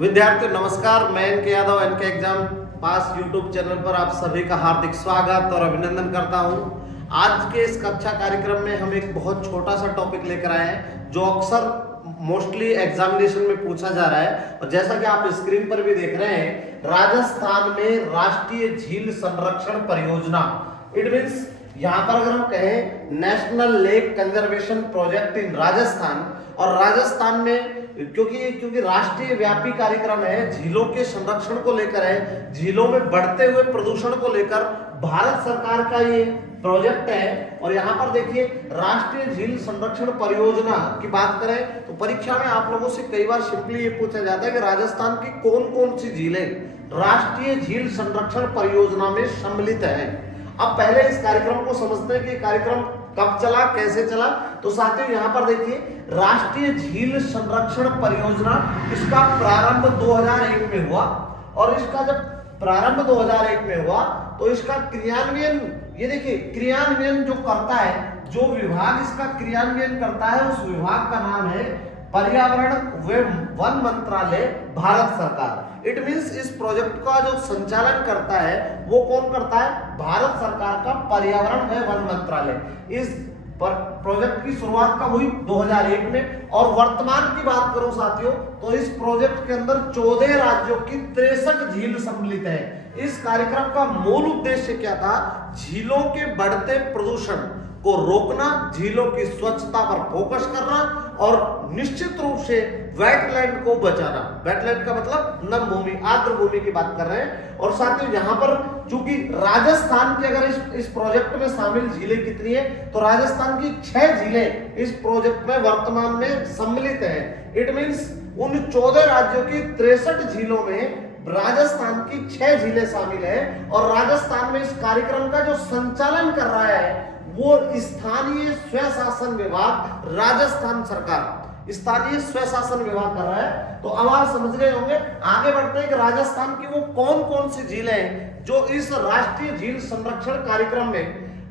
विद्यार्थियों नमस्कार, मैं N K Yadav N K exam pass YouTube channel पर आप सभी का हार्दिक स्वागत और अभिनंदन करता हूं। आज के इस कक्षा कार्यक्रम में हम एक बहुत छोटा सा टॉपिक लेकर आए हैं जो अक्सर मोस्टली एग्जामिनेशन में पूछा जा रहा है। और जैसा कि आप स्क्रीन पर भी देख रहे हैं, राजस्थान में राष्ट्रीय झील संरक्षण परियोजना, इट मीन्स यहाँ पर अगर हम कहें national lake conservation project in Rajasthan, और राजस्थान में क्योंकि राष्ट्रीय व्यापी कार्यक्रम है, झीलों के संरक्षण को लेकर है, झीलों में बढ़ते हुए प्रदूषण को लेकर भारत सरकार का ये प्रोजेक्ट है। और यहाँ पर देखिए, राष्ट्रीय झील संरक्षण परियोजना की बात करें तो परीक्षा में आप लोगों से कई बार सिंपली ये पूछा जाता है कि राजस्थान की कौन कौन सी झीलें राष्ट्रीय झील संरक्षण परियोजना में सम्मिलित है। अब पहले इस कार्यक्रम को समझते हैं कि कार्यक्रम कब चला, कैसे चला। तो साथियों यहाँ पर देखिए, राष्ट्रीय झील संरक्षण परियोजना, इसका प्रारंभ 2001 में हुआ। और इसका जब प्रारंभ 2001 में हुआ तो इसका क्रियान्वयन, ये देखिए क्रियान्वयन जो करता है, जो विभाग इसका क्रियान्वयन करता है, उस विभाग का नाम है पर्यावरण व वन मंत्रालय, भारत सरकार। इट मींस इस प्रोजेक्ट का जो संचालन करता है वो कौन करता है? भारत सरकार का पर्यावरण व वन मंत्रालय। इस प्रोजेक्ट की शुरुआत कब हुई? 2001 में। और वर्तमान की बात करूं साथियों तो इस प्रोजेक्ट के अंदर 14 राज्यों की 63 झील सम्मिलित है। इस कार्यक्रम का मूल उद्देश्य क्या था? झीलों के बढ़ते प्रदूषण को रोकना, झीलों की स्वच्छता पर फोकस करना और निश्चित रूप से वेटलैंड को बचाना। वेटलैंड का मतलब नम भूमि, आर्द्र भूमि की बात कर रहे हैं। और साथियों यहाँ पर चूंकि राजस्थान के अगर इस प्रोजेक्ट में शामिल झीलें कितनी है तो राजस्थान की 6 झीलें इस प्रोजेक्ट में वर्तमान में सम्मिलित है। इट मींस उन 14 राज्यों की 63 झीलों में राजस्थान की 6 झीलें शामिल है। और राजस्थान में इस कार्यक्रम का जो संचालन कर रहा है वो स्थानीय स्वशासन विभाग, राजस्थान सरकार स्थानीय स्वशासन विभाग कर रहा है। तो अब आप समझ गए होंगे। आगे बढ़ते हैं कि राजस्थान की वो कौन कौन सी झीलें हैं जो इस राष्ट्रीय झील संरक्षण कार्यक्रम में,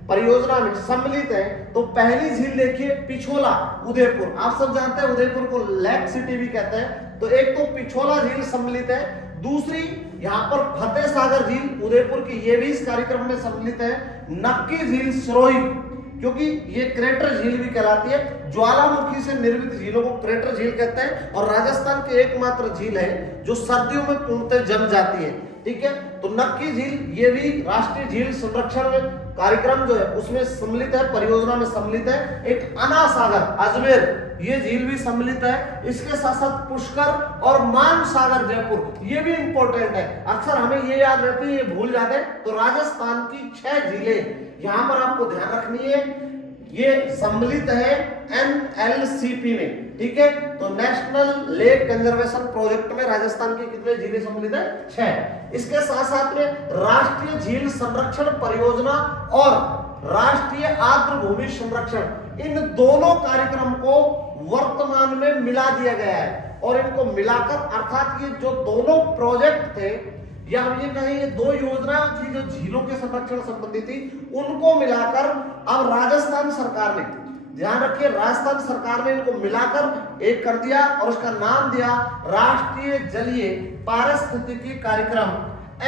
परियोजना में सम्मिलित है। तो पहली झील देखिए, पिछोला, उदयपुर। आप सब जानते हैं उदयपुर को लेक सिटी भी कहते हैं। तो एक तो पिछोला झील सम्मिलित है। दूसरी यहाँ पर फतेह सागर झील उदयपुर की, ये भी इस कार्यक्रम में सम्मिलित है। नक्की झील सिरोही, क्योंकि ये क्रेटर झील भी कहलाती है, ज्वालामुखी से निर्मित झीलों को क्रेटर झील कहते हैं। और राजस्थान की एकमात्र झील है जो सर्दियों में पूर्णतः जम जाती है। ठीक है, तो नक्की झील ये भी राष्ट्रीय झील संरक्षण कार्यक्रम जो है उसमें सम्मिलित है, परियोजना में सम्मिलित है। एक अना सागर अजमेर, ये झील भी सम्मिलित है। इसके साथ साथ पुष्कर और मान सागर जयपुर, ये भी इंपॉर्टेंट है। अक्सर हमें ये याद रहती है, ये भूल जाते हैं। तो राजस्थान की 6 झीलें यहां पर आपको ध्यान रखनी है, ये सम्मिलित है NLCP में। ठीक है, तो नेशनल लेक कंजर्वेशन प्रोजेक्ट में राजस्थान की कितने झीलें सम्मिलित है? 6। इसके साथ साथ में राष्ट्रीय झील संरक्षण परियोजना और राष्ट्रीय आर्द्र भूमि संरक्षण, इन दोनों कार्यक्रम को वर्तमान में मिला दिया गया है। और इनको मिलाकर, अर्थात ये जो दोनों प्रोजेक्ट थे, या हम ये कहें ये 2 योजना थी जो झीलों के संरक्षण संबंधी थी, उनको मिलाकर अब राजस्थान सरकार ने, ध्यान रखिए, राजस्थान सरकार ने इनको मिलाकर एक कर दिया और उसका नाम दिया राष्ट्रीय जलीय पारिस्थितिकी कार्यक्रम,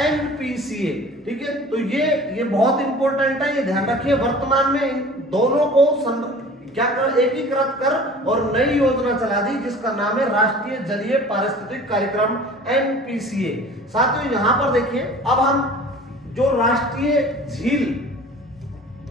NPCA। ठीक है, तो ये बहुत इंपॉर्टेंट है, ये ध्यान रखिए। वर्तमान में इन दोनों को क्या कर, एकीकृत कर और नई योजना चला दी जिसका नाम है राष्ट्रीय जलीय पारिस्थितिक कार्यक्रम, NPCA। साथियों यहाँ पर देखिए, अब हम जो राष्ट्रीय झील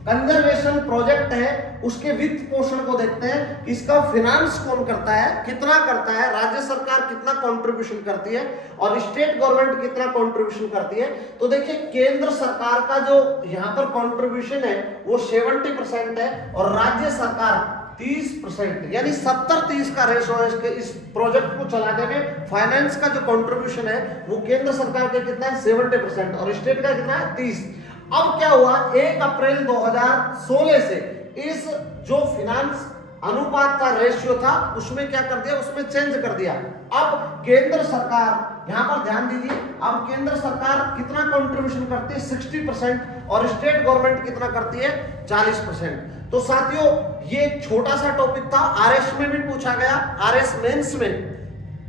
कंजर्वेशन प्रोजेक्ट है उसके वित्त पोषण को देखते हैं। इसका फाइनेंस कौन करता है, कितना करता है, राज्य सरकार कितना कंट्रीब्यूशन करती है और स्टेट गवर्नमेंट कितना कंट्रीब्यूशन करती है। तो देखिए, केंद्र सरकार का जो यहाँ पर कंट्रीब्यूशन है वो 70% है और राज्य सरकार 30%, यानी 70-30 का रेशो है। इस प्रोजेक्ट को चलाने में फाइनेंस का जो कंट्रीब्यूशन है वो केंद्र सरकार का कितना है? 70% और स्टेट का कितना है? 30। अब क्या हुआ, 1 अप्रैल 2016 से इस जो फाइनेंस अनुपात का रेशियो था उसमें क्या कर दिया, उसमें चेंज कर दिया। अब केंद्र सरकार, यहां पर ध्यान दीजिए, अब केंद्र सरकार कितना कंट्रीब्यूशन करती है? 60% और स्टेट गवर्नमेंट कितना करती है? 40%। तो साथियों ये एक छोटा सा टॉपिक था, आरएस में भी पूछा गया, आरएस मेंस में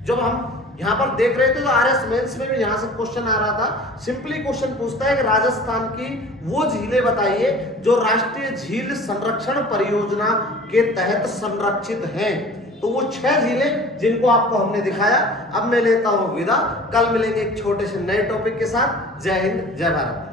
जब हम यहाँ पर देख रहे थे तो आरएस मेंस में भी यहाँ से क्वेश्चन आ रहा था। सिंपली क्वेश्चन पूछता है कि राजस्थान की वो झीलें बताइए जो राष्ट्रीय झील संरक्षण परियोजना के तहत संरक्षित हैं। तो वो 6 झीलें जिनको आपको हमने दिखाया। अब मैं लेता हूं विदा, कल मिलेंगे एक छोटे से नए टॉपिक के साथ। जय हिंद, जय भारत।